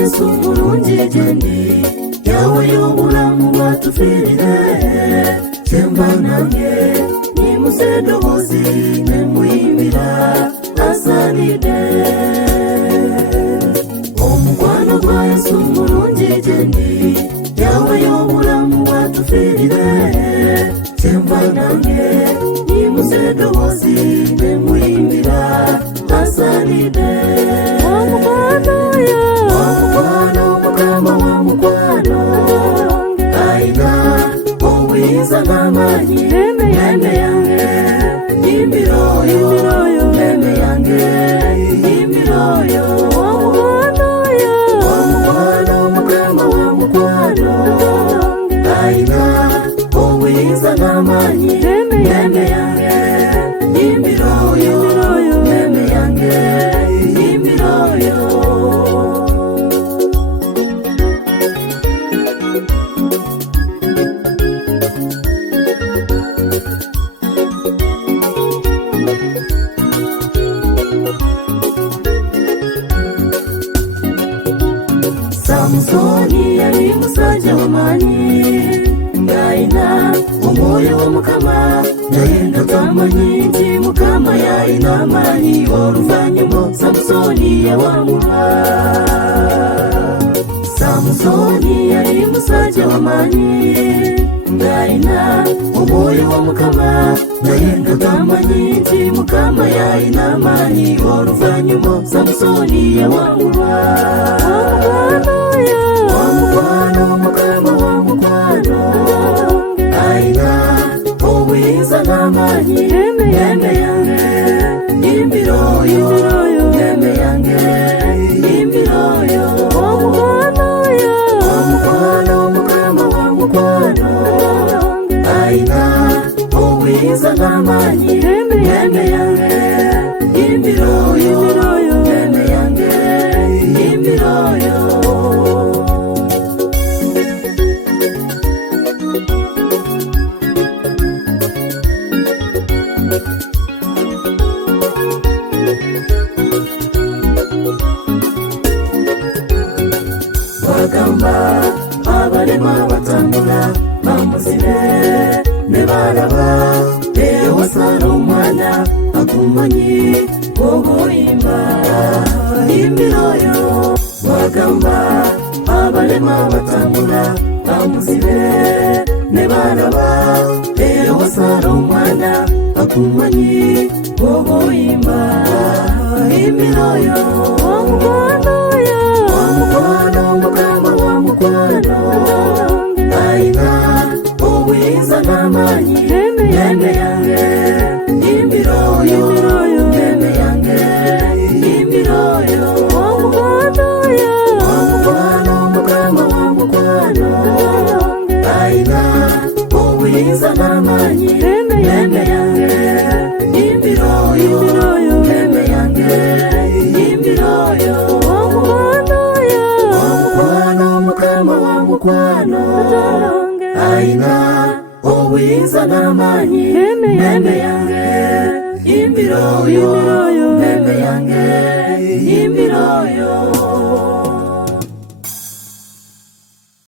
Yesu mulungi jendi yawe y'obulamu bwatufirire kyemba nange nimuse eddoboozi ne muyimbira asalidde omukwano gwa Yesu mulungi jendi yawe y'obulamu bwatufirire kyemba nange nimuse eddoboozi ne muyimbira asalidde Mukama wa mukwano aina obuyinza n'amaanyi emmeme yange yimbira oyo emmeme yange yimbira oyo omukwano Mukama wa mukwano aina obuyinza n'amaanyi emmeme yange yimbira oyo emmeme yange yimbira oyo Samusoni yali musajja w'amaanyi ng'ayina omwoyo w'Omukama naye nga tamanyi nti Mukama yalina amaanyi oluvannyuma Samusoni yawangulwa Samusoni yali musajja w'amaanyi ng'ayina omwoyo w'Omukama naye nga tamanyi nti Mukama yalina amaanyi oluvannyuma Samusoni yawangulwa Omukwano Mukama wa mukwano aina obuyinza n'amaanyi emmeme yange yimbira oyo emmeme yange yimbira oyo omukwano Mukama wa mukwano aina obuyinza n'amaanyi emmeme yange yimbira oyo emmeme yange yimbira oyo Bagamba abalema batambula bamuzibe ne balaba ewasala omwana akumanyi ogoyimba yimbira oyo bagamba abalema batambula bamuzibe ne balaba ewasala omwana akumanyi ogoyimba yimbira oyo omukwano Mukama wa mukwano aina obuyinza n'amaanyi emmeme yange yimbira oyo emmeme yange yimbira oyo omukwano Mukama wa mukwano aina obuyinza n'amaanyi emmeme yange yimbira oyo emmeme yange yimbira oyo Mukama wa mukwano aina obuyinza n'amaanyi emmeme yange yimbira oyo emmeme yange yimbira oyo